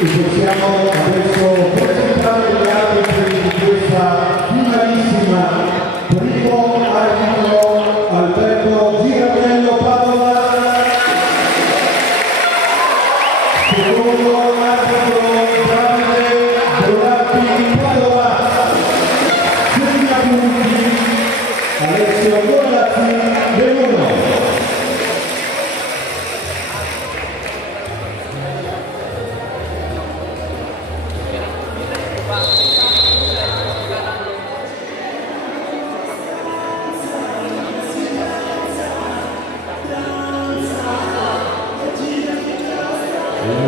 e possiamo adesso presentare gli arbitri di questa finalissima. Primo arbitro Alberto Girardello Padova, secondo arbitro Davide Donati Padova, 6 punti Alessio Golazzi Belluno.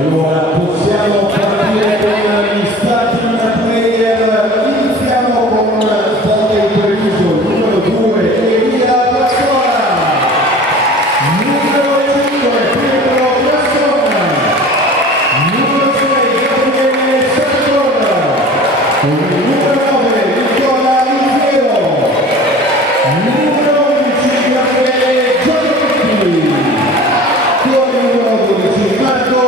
Allora possiamo partire con gli starting player. Iniziamo con il previsto numero 2 Elia Brassola, numero 5 Pietro Brassola, numero 6 Gabriele Sartora, con il numero 9 Nicola Liviero, numero 11 Gabriele Giorgetti, con il numero 12 Marco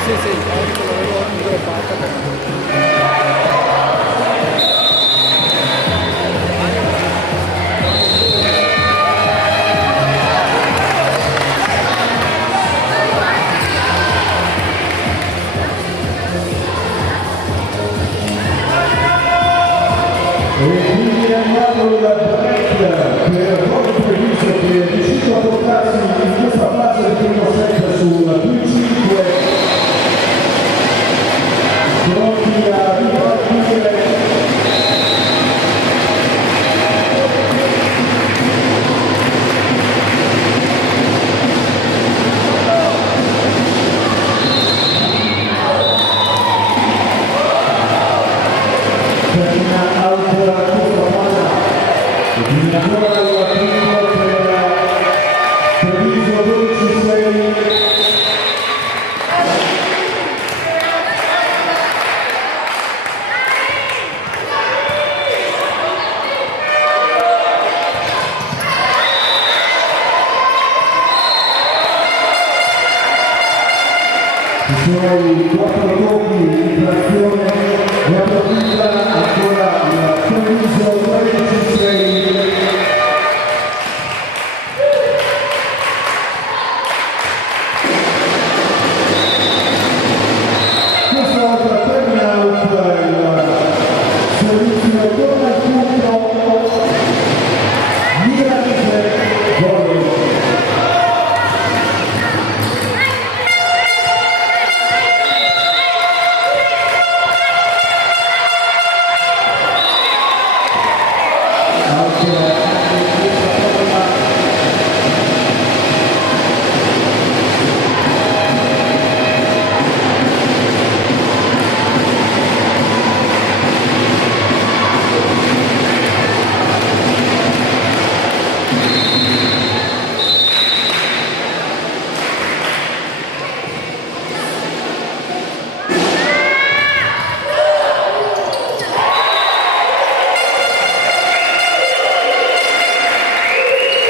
sì, l'avevo droppata. E quindi andiamo da break per Robert Treviso che è riuscito a portarsi in questa fase del primo set sulla Q5, pronti a ripartire. I 4 tocchi di trazione e approfitta ancora il Treviso 13-6. Questa volta termina il servizio torna al punto Milanese Volley.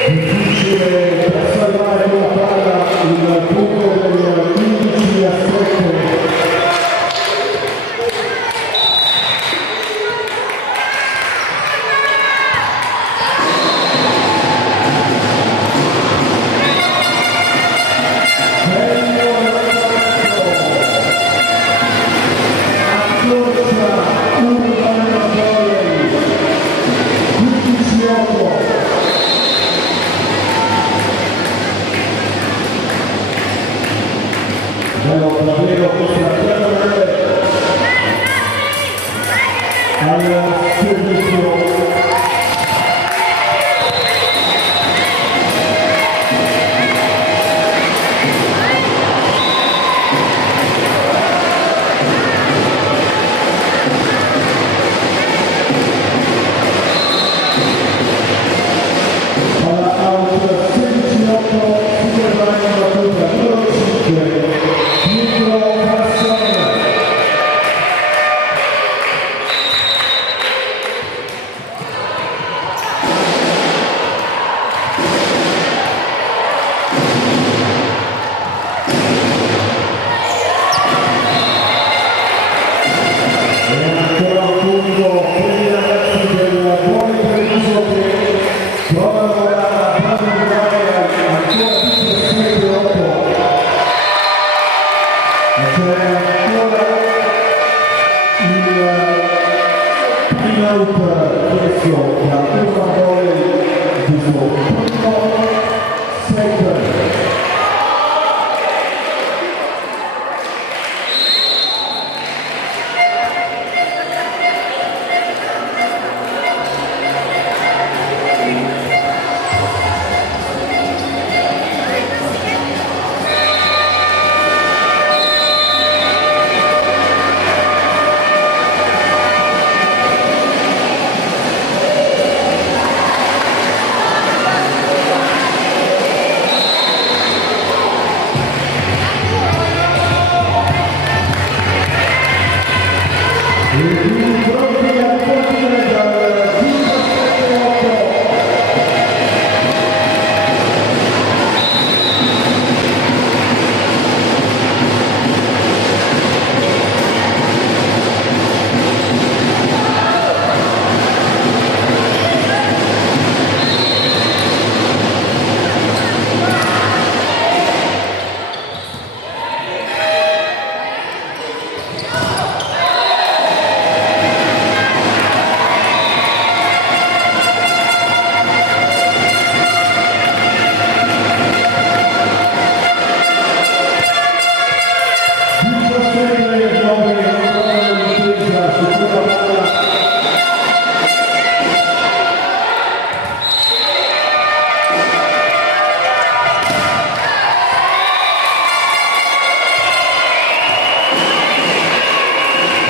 Difficile per salvare la palla il punto del 15-7. Davvero questa al servizio. Alla out 16-8, Superline battuta numero 5. Pietro Cassone.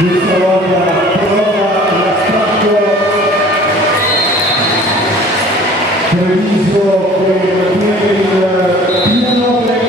questa volta prova l'attacco previsto per il Pianore.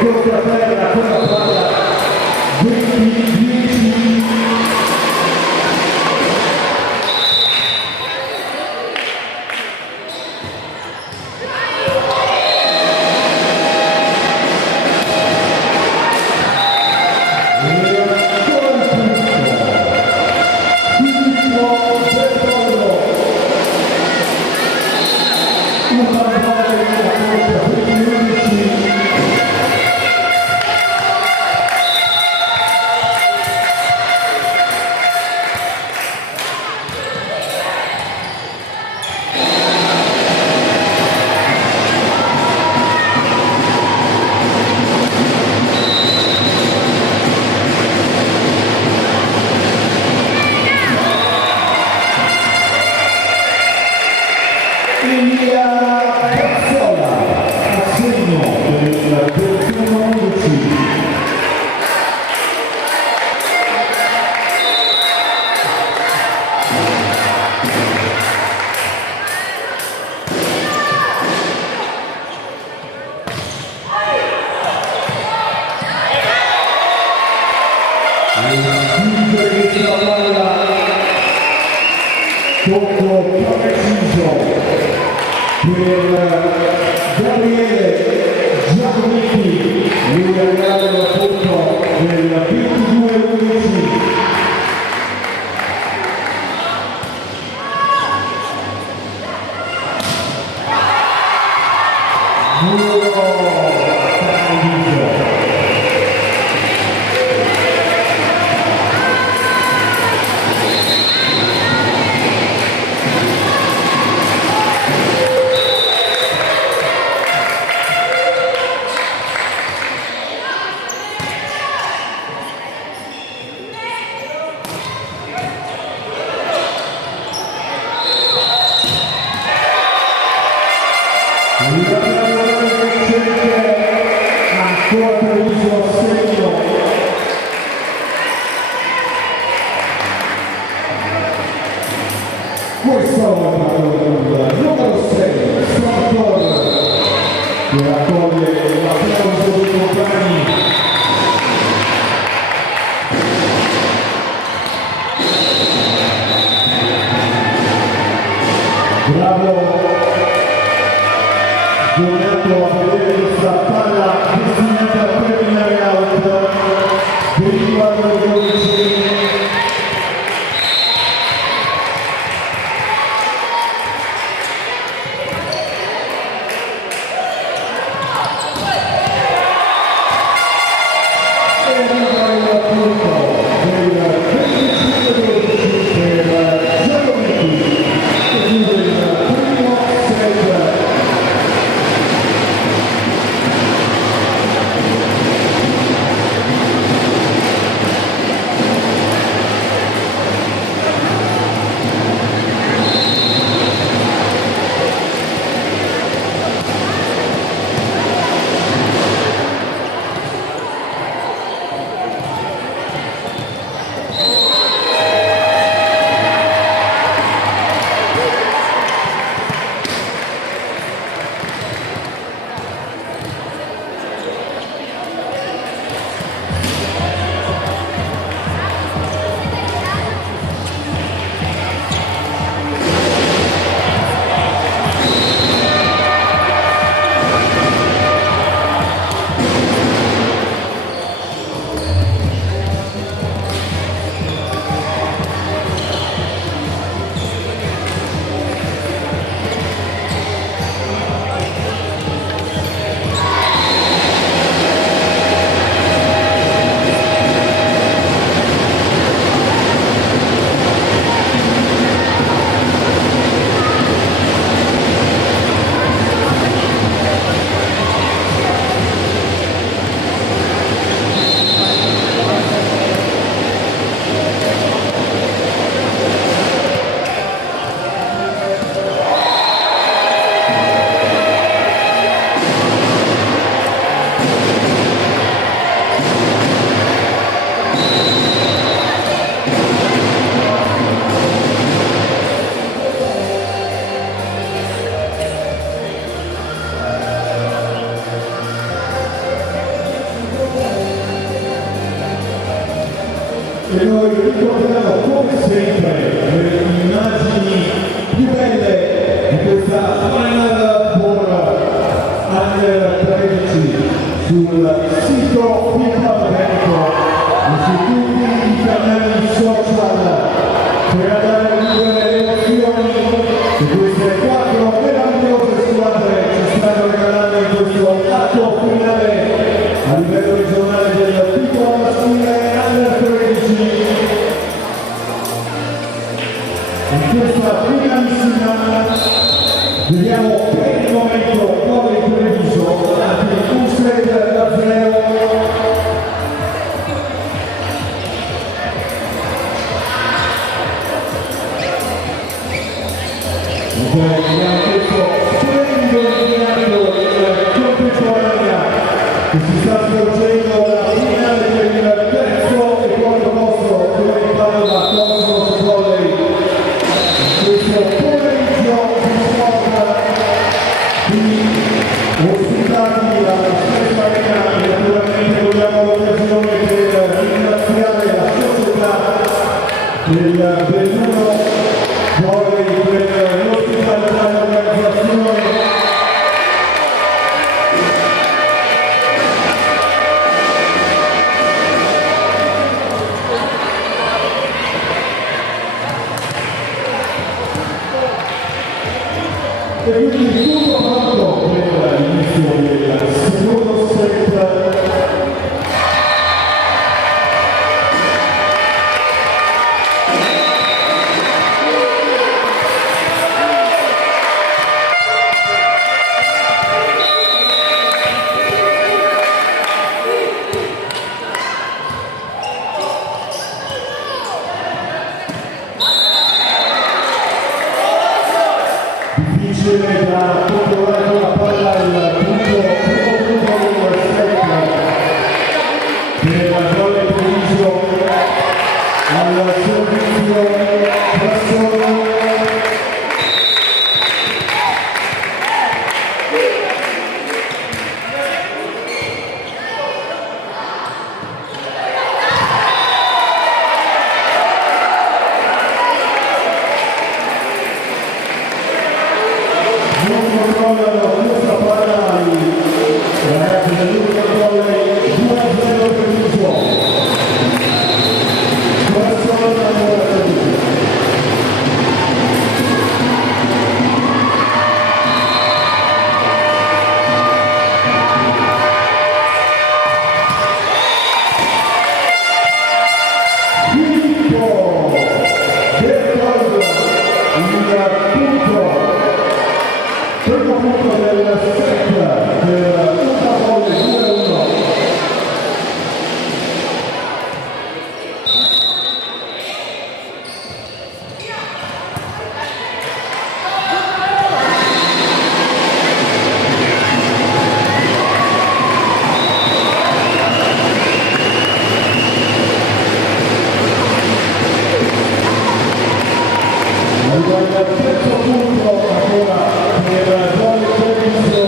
Costa terra con la palla 20-10. Tocco preciso per Gabriele Giacometti, lui ha dato la foto del 22-11. Ancora previso assegno. Questa volta il numero 6 Salvatore che raccoglie l'applauso dei compagni. Bravo Donato a vedere questa palla destinata a terminare e noi ricordiamo come sempre le immagini più belle di questa Final Four Under 13 sul sito FIFA Veneto e su tutti i canali social per andare a vivere le emozioni di queste quattro meravigliose squadre che stanno regalando in questo atto finale a livello regionale del titolo maschile Under 13. In questa finalissima vediamo per il momento come il televiso anche un set da 0. Abbiamo questo splendido impianto in contemporanea che si sta svolgendo la finale del terzo e quarto posto dove parla Cosmos Volley. Questo pomeriggio di sport qui ospitati alla stessa arena e naturalmente vogliamo l'occasione per ringraziare la società del Belluno Volley per l'ospitalità e l'organizzazione. E quindi tutto pronto per l'inizio del secondo set. Difficile da controllare con la palla al primo punto del set per la Volley Treviso al servizio Brassolo. Controllano questa palla i ragazzi dell'Ultra Volley 2-0 per il suo. Questo è ancora Treviso. Filippo Bertoldo, il punto. Primo punto del set per Ultra Volley 2-1. Arriva il terzo punto ancora per Volley Treviso.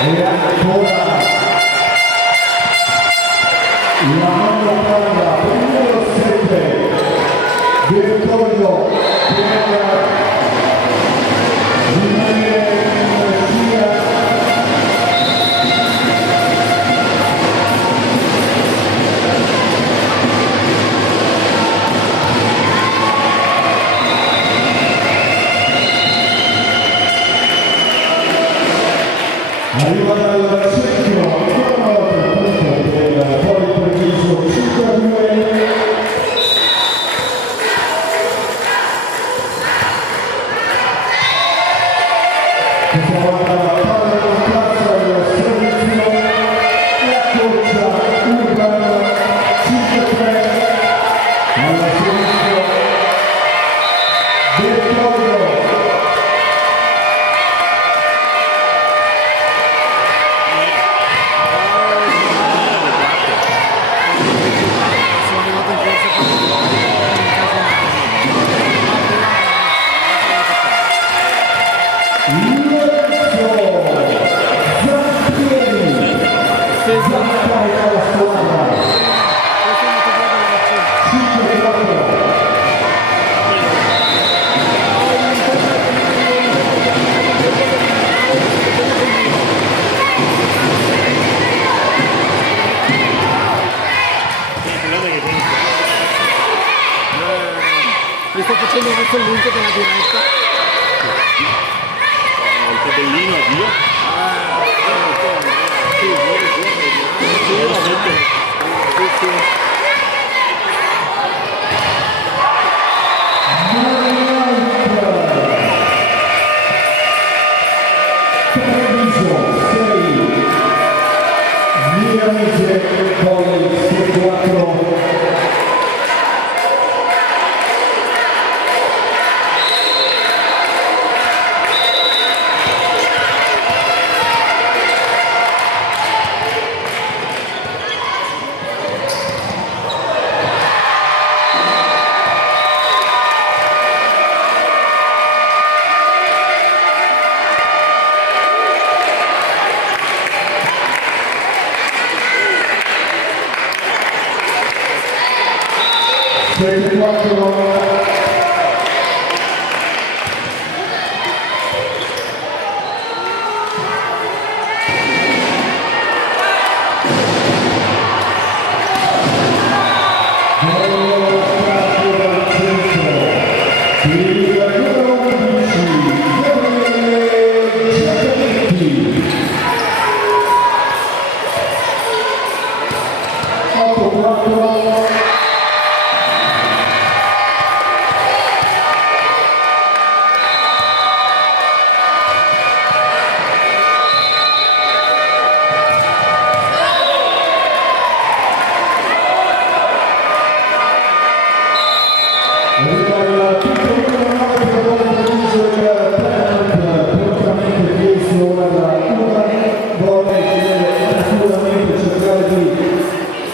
E ancora la nonna palla per il numero 7 Bertoglio per rimanere in scia. Arriva dal centro senza carica la squadra. 5-4. Mi sto facendo questo link con la diretta. Il tabellino addio. Sì. Treviso 6, Milanese College 4.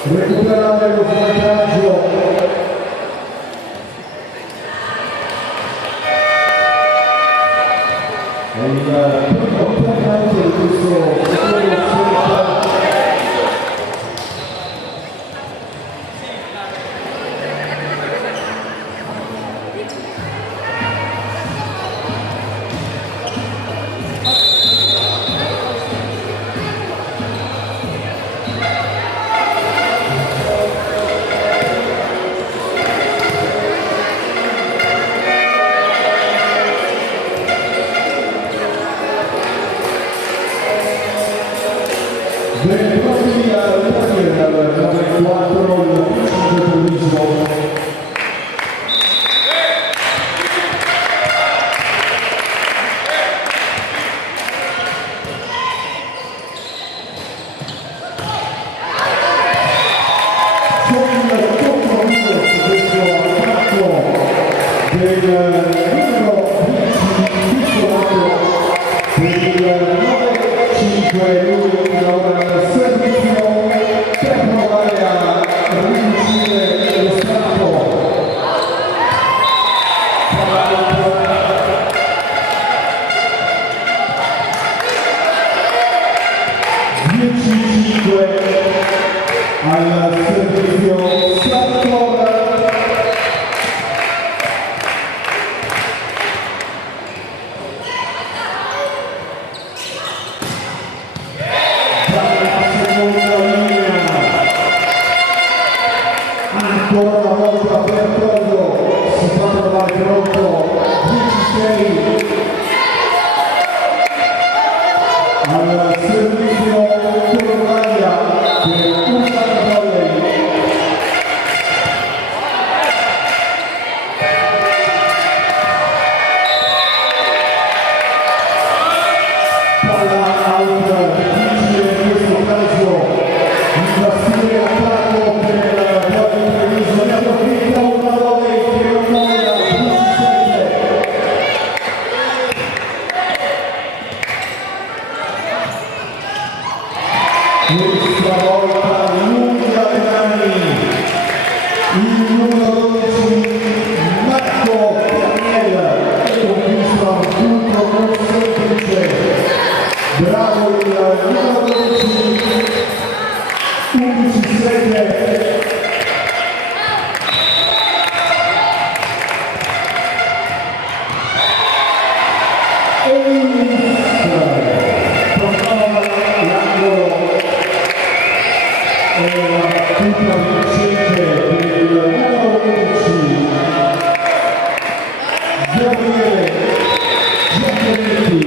Recuperare lo svantaggio. È il primo ottagonale di questo secondo dei propri al 94 il turismo. Al servizio Salvatore. Dalla seconda linea ancora una volta per Tordo si fa trovare pronto 16-6 al servizio Torvaglia per Usana Volley. Palla out, difficile in questo caso imbastire attacco per Volley Treviso, ne approfitta una Volley che non molla 17. Questa volta lunga per anni il numero 12 Marco Cannella conquista un punto non semplice. Bravo il numero 12 partita vincente per il numero 11 Gabriele Giacometti.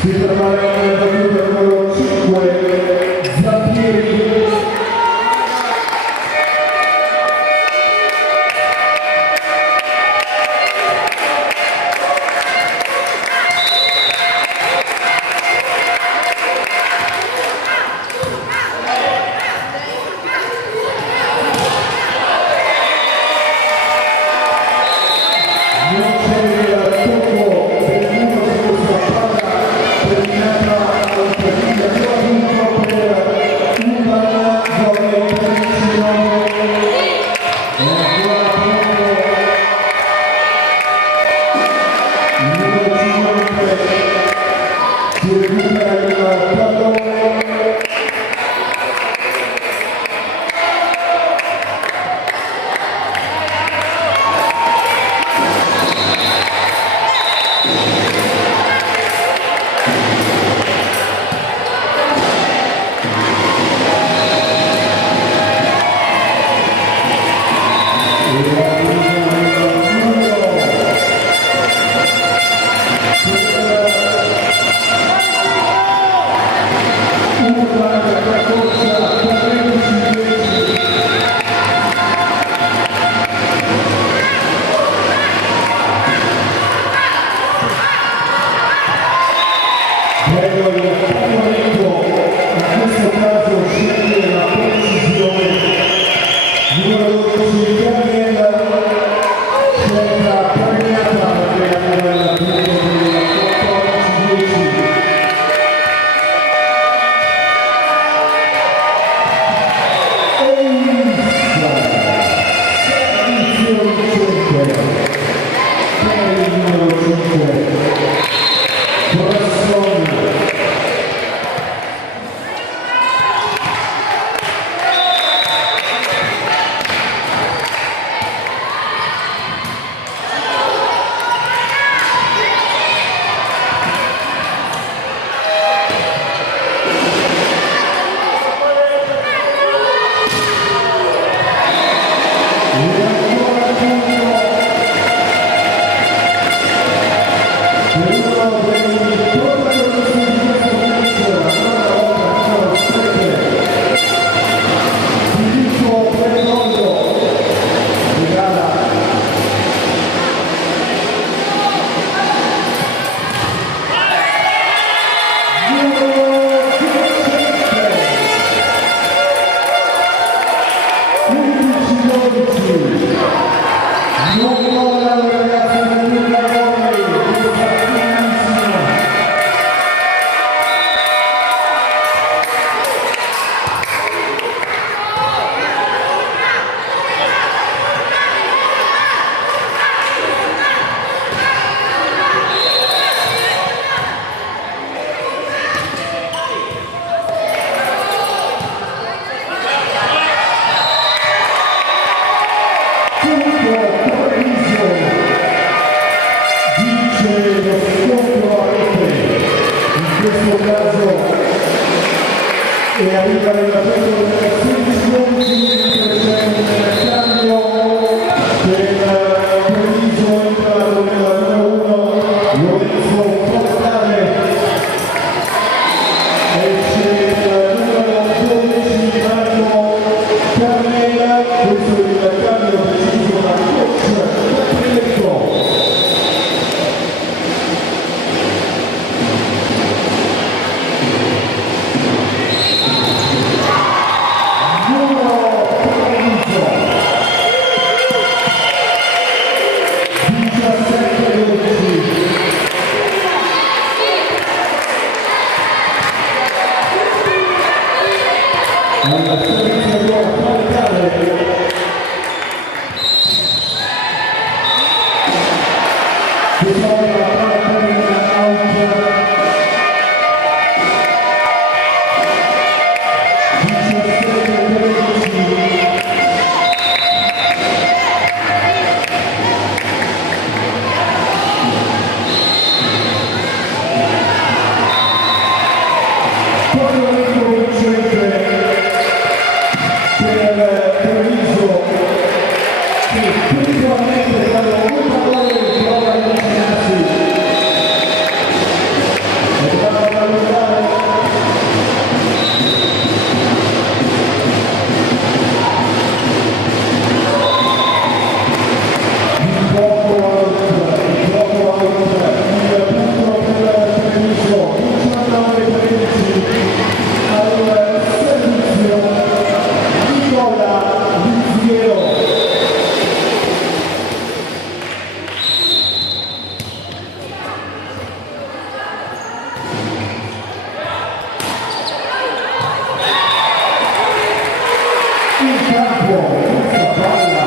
Si prepara il battuto numero 5 Zampieri. Prego il Parlamento, in questo caso sceglie la precisione. Numero 12 Gabriele scelta premiata perché arriva il punto del 14-10. Servizio vincente per il numero 5 Corazon. Non molla la ragazza del Milano, questa finissima. in campo questa palla,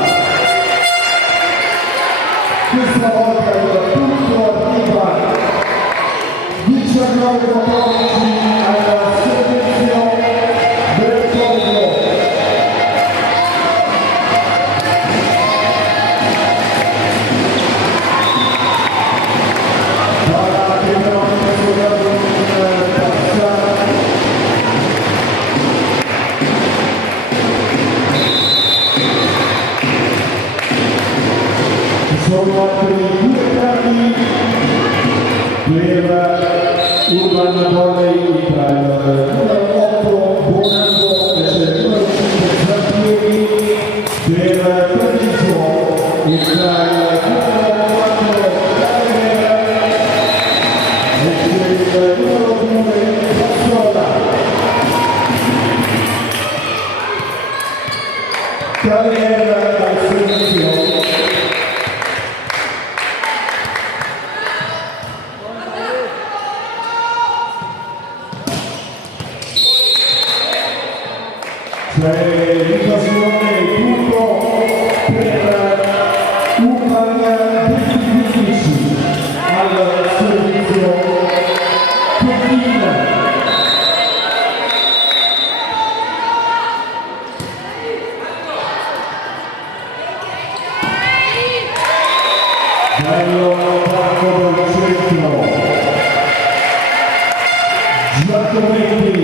questa volta il tutto arriva 19-14 al servizio del Congo. Palla che però in questo caso non passa. Sono altri 2 cambi per Urban Volley Italia. Numero 8 Bonanno e c'è numero 5 Zampieri per Treviso e tra il numero 4 Cagliari e c'è il numero 2 Passola. Cagliari al servizio. C'è l'invasione tutto per Urban 2015 al servizio Pekin. Bello attacco del centro. Giacometti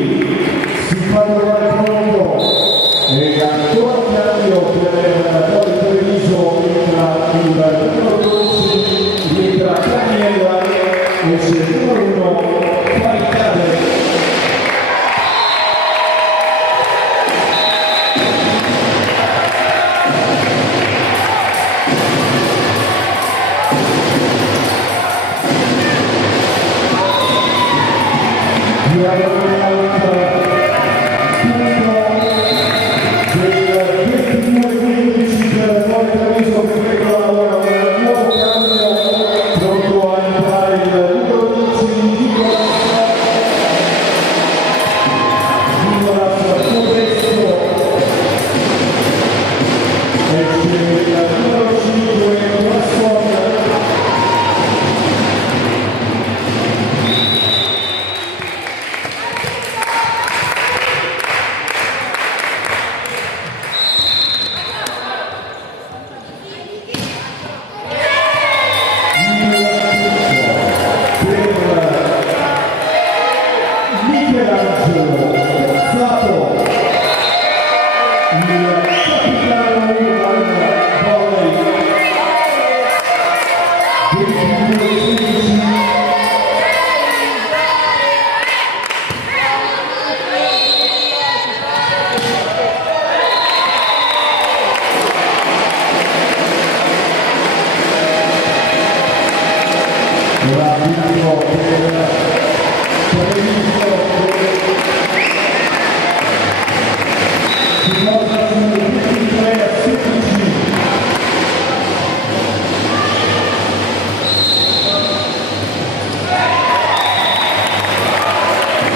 si fa trovare pronto. E ancora cambio per Volley Treviso, entra il numero 12, rientra Caniella e c'è il numero 1 Paritade.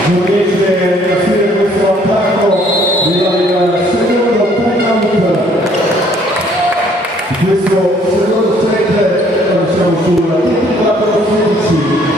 Non riesce a riuscire questo attacco, arriva il secondo timeout di questo secondo set, siamo sulla 24-16.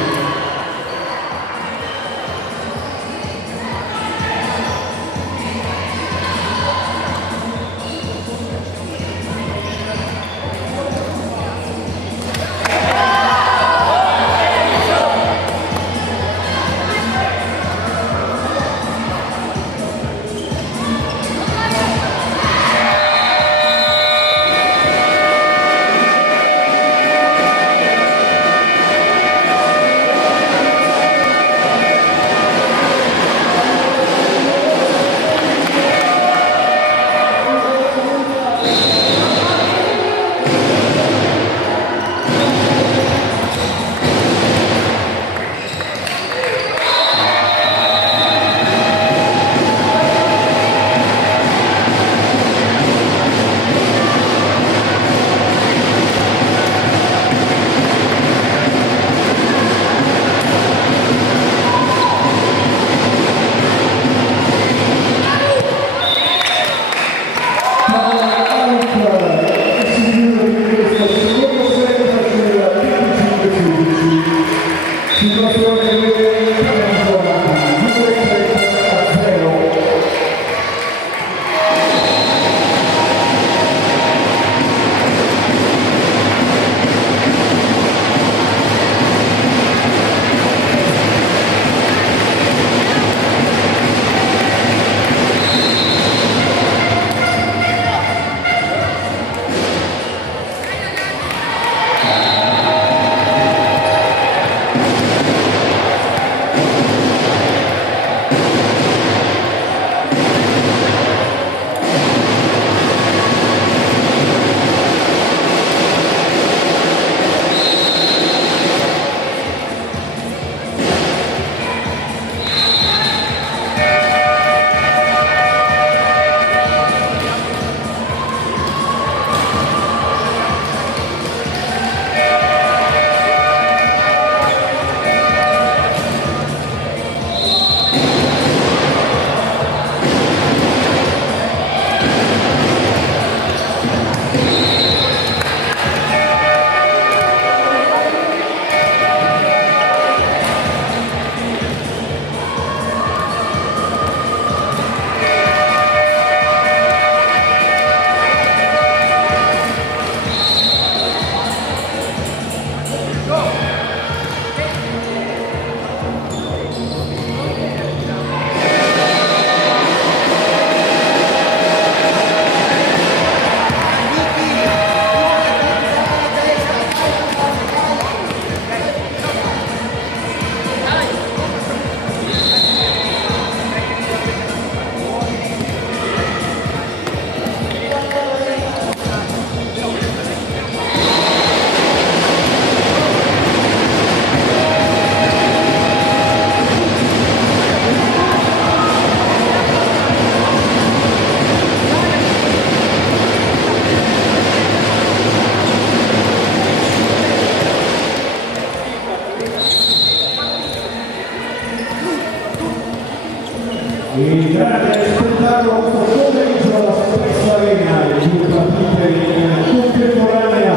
Il grande spettacolo questo pomeriggio alla Spezia Arena, le due partite in contemporanea.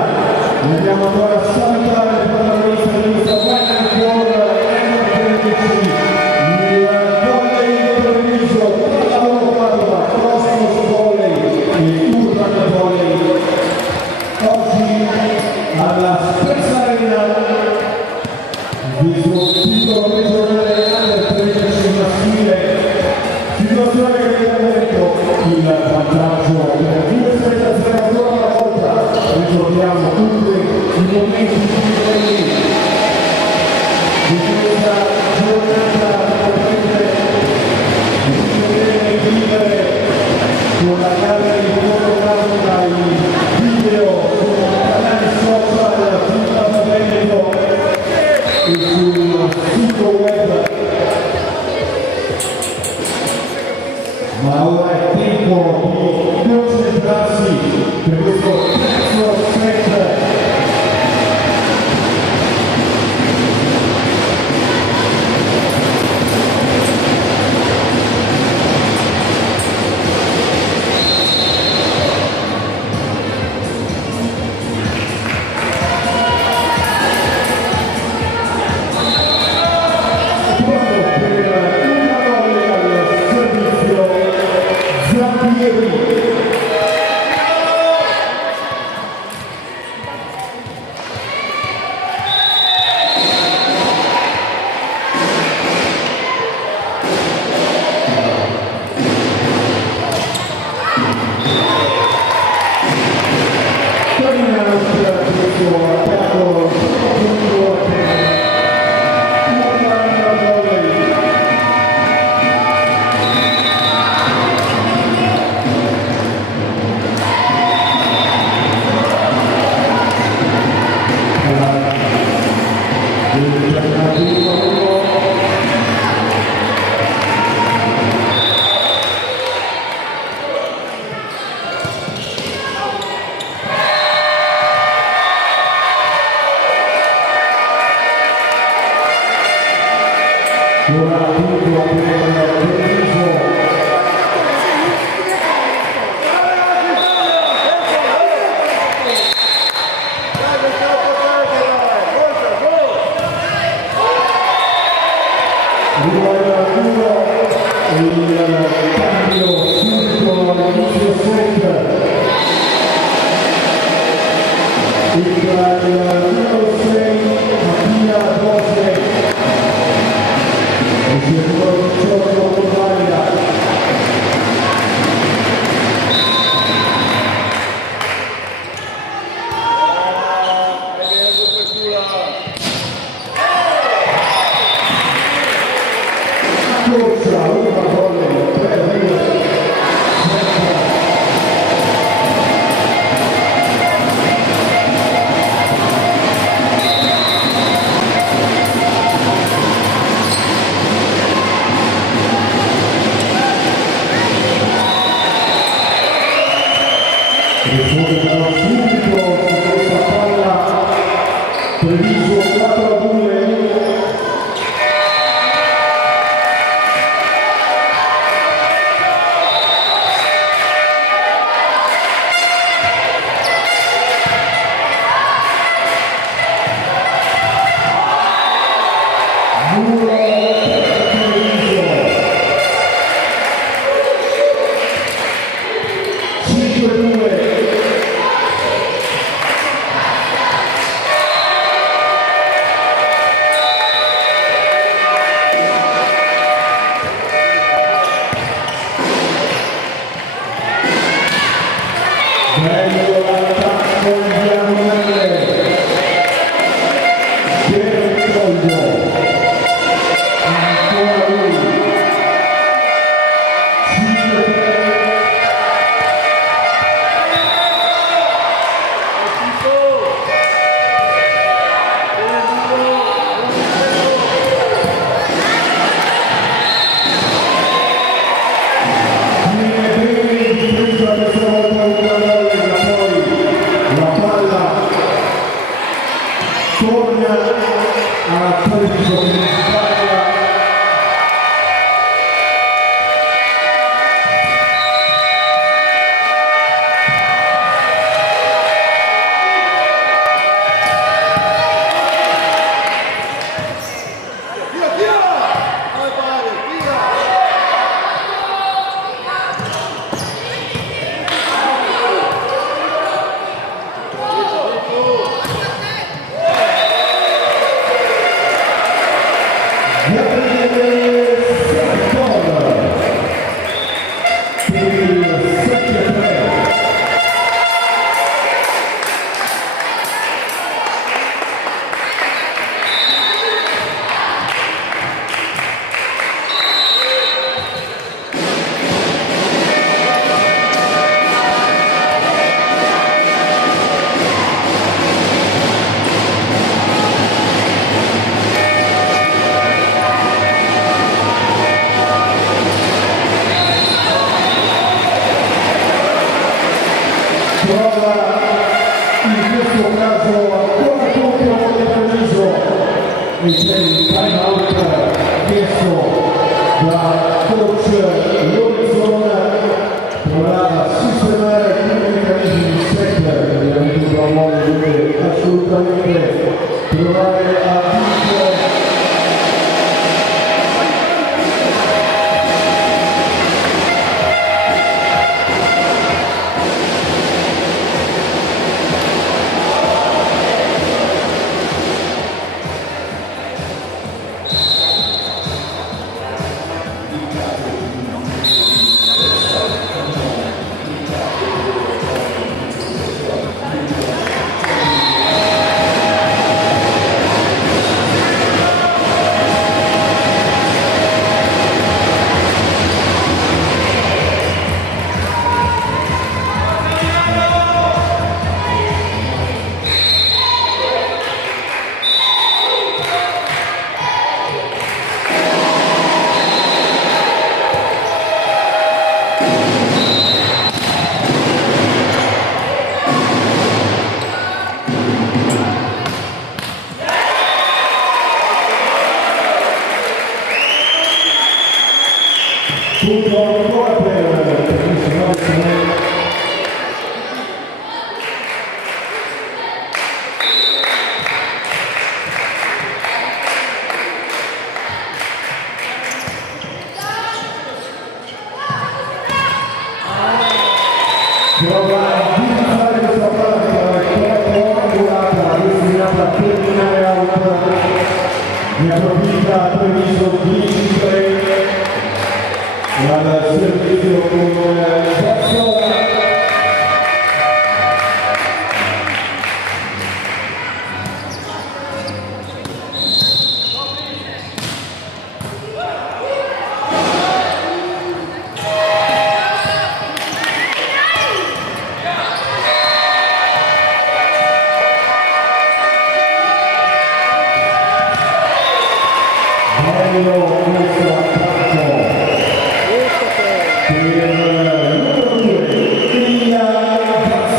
Andiamo ancora a salutare il protagonista di questa Final Four, il volley del pomeriggio, Paolo Padova, Cosmos Volley e Urban Volley. Oggi alla Spezia Arena, il suo titolo regionale under 13 maschile. Situazione che abbiamo detto il vantaggio per due spettatori ancora una volta, ricordiamo tutti i momenti più belli di questa giornata potete vivere con la gara di fotografato dai video sul canale social Tutta Veneto e sul sito web. Ma ora è tempo di concentrarsi per questo terzo set. risponde però subito su questa palla, Treviso 4-2. Bello l'attacco in diagonale, Bertoldo, ancora lui, 5-3. Torna a Treviso che sbaglia. Prova in questo caso ancora contro il Treviso e c'è il time out chiesto da coach Lorenzon. Proverà a sistemare alcuni meccanismi di set che abbiamo avuto a modo di assolutamente provare a vincere. Punto ancora per prova a utilizzare questa palla che è troppo angolata, destinata a terminare out. Ne approfitta Treviso 10-3 dal servizio con Bazzola. Bello questo attacco per il numero 2, Ilya Bazzola.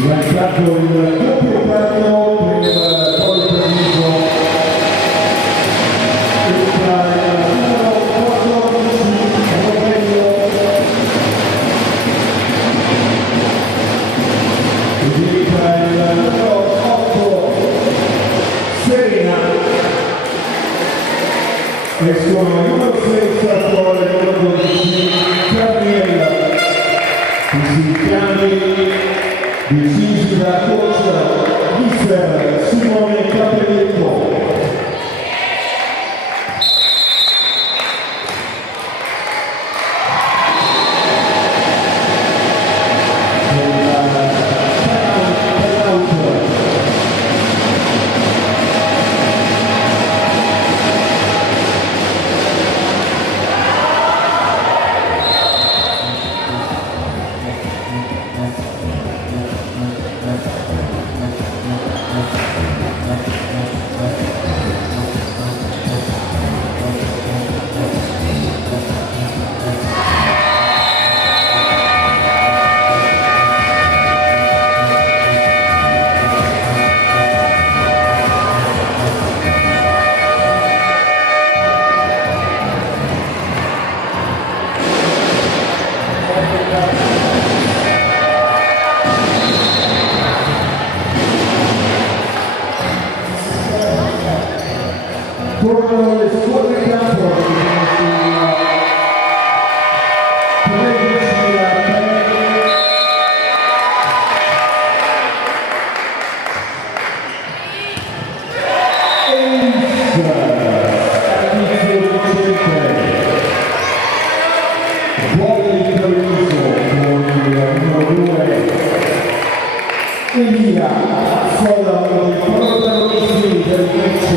diventato il doppio premio per poi permesso tra il numero 14 Rovello e tra il numero 8 Serena e sono il numero 6 Sartori e il numero 12 Gabriella. Questi piani decisi da coach mister Simone Capelletto. Tornano le squadre in campo Elia Sola, uno dei protagonisti del match.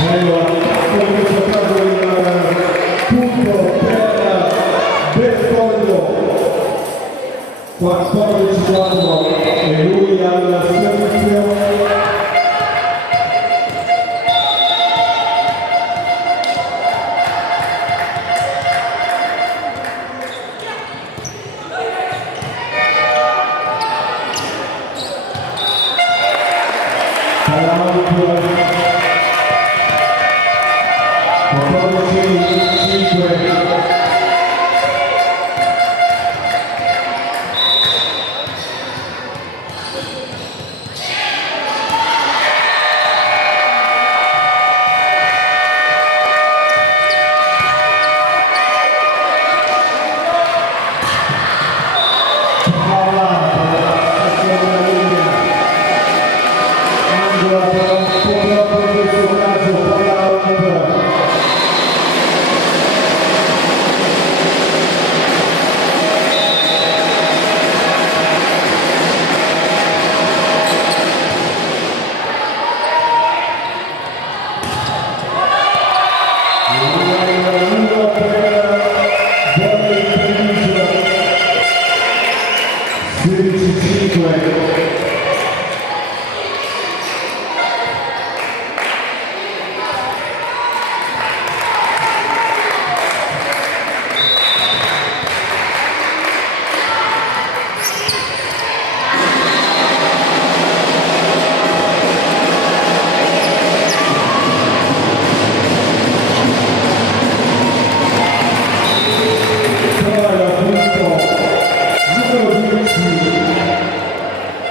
Bello attacco che ha giocato il punto per Bertoldo, 14-4 e lui al servizio.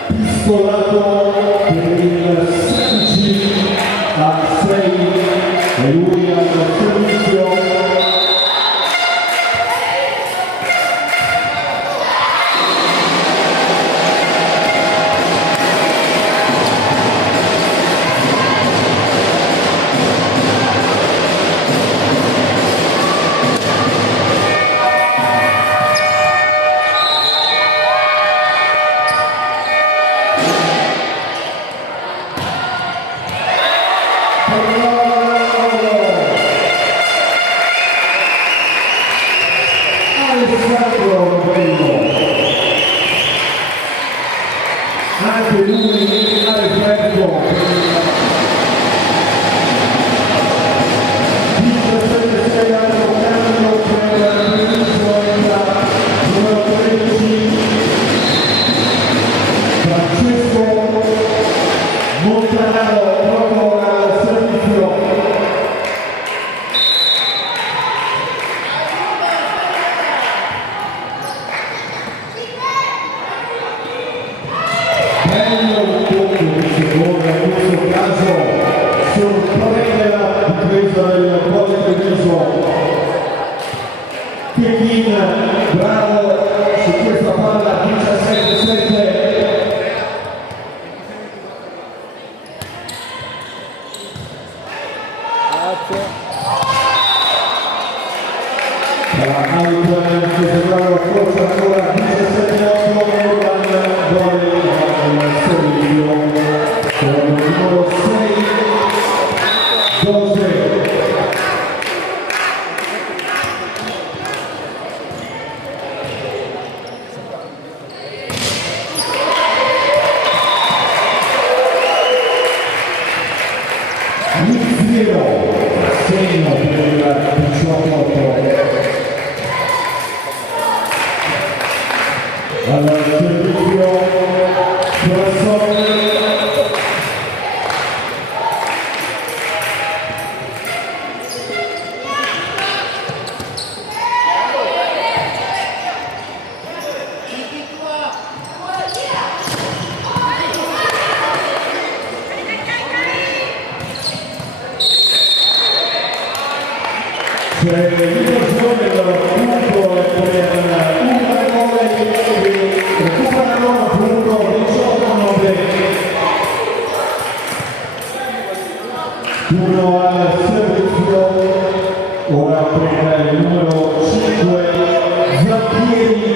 Pistolato per il 16-6 e lui al servizio. Anche lui ha effetto ripresa del gol previso. Pechino, bravo su questa palla, 17-7. Che sembrava forse ancora 17-8 gol al Serviglio con il numero 6 José. Zero segno per il 18-8 al servizio Corazzone. C'è l'inversione del punto per una gol e recuperano appunto 18-9. Uno al servizio, ora per il numero 5 Zampieri.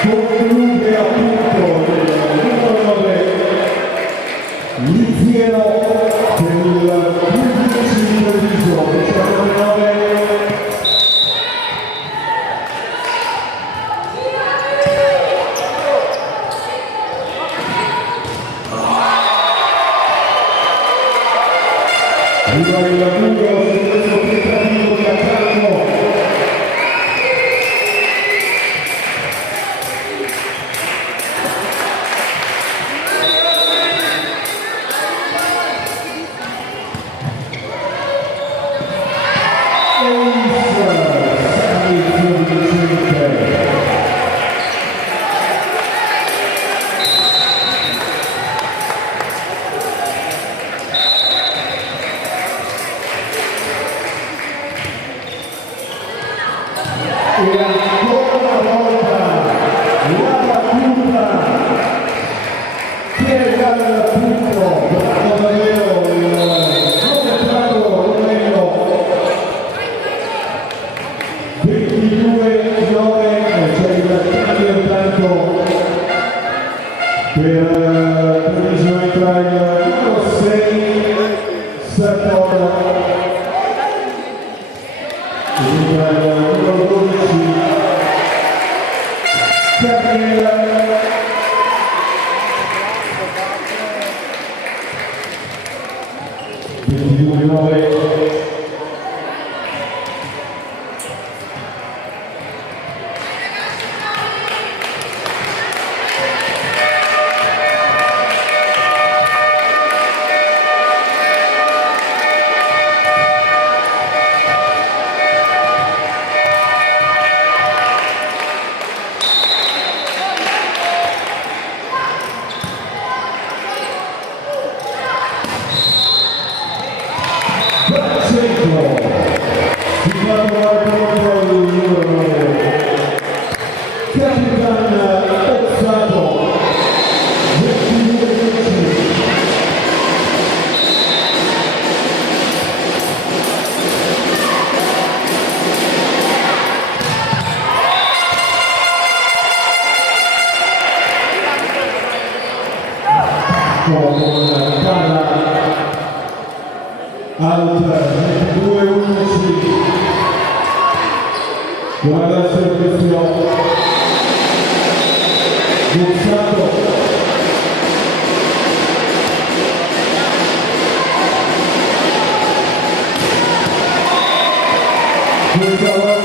Conclude appunto il numero 9 Liziero per il 15 improvviso 19. Arriva il lungo su questo tentativo di attacco. E ancora una volta la battuta che dal punto per davvero il concentrato Romeo 22-9. C'è il cambio intanto per Treviso, entra il numero 6 Sartor. Entra il numero 12 Gabriele. 22-9. Alta 22-11. Guarda il servizio Gonzato. questa volta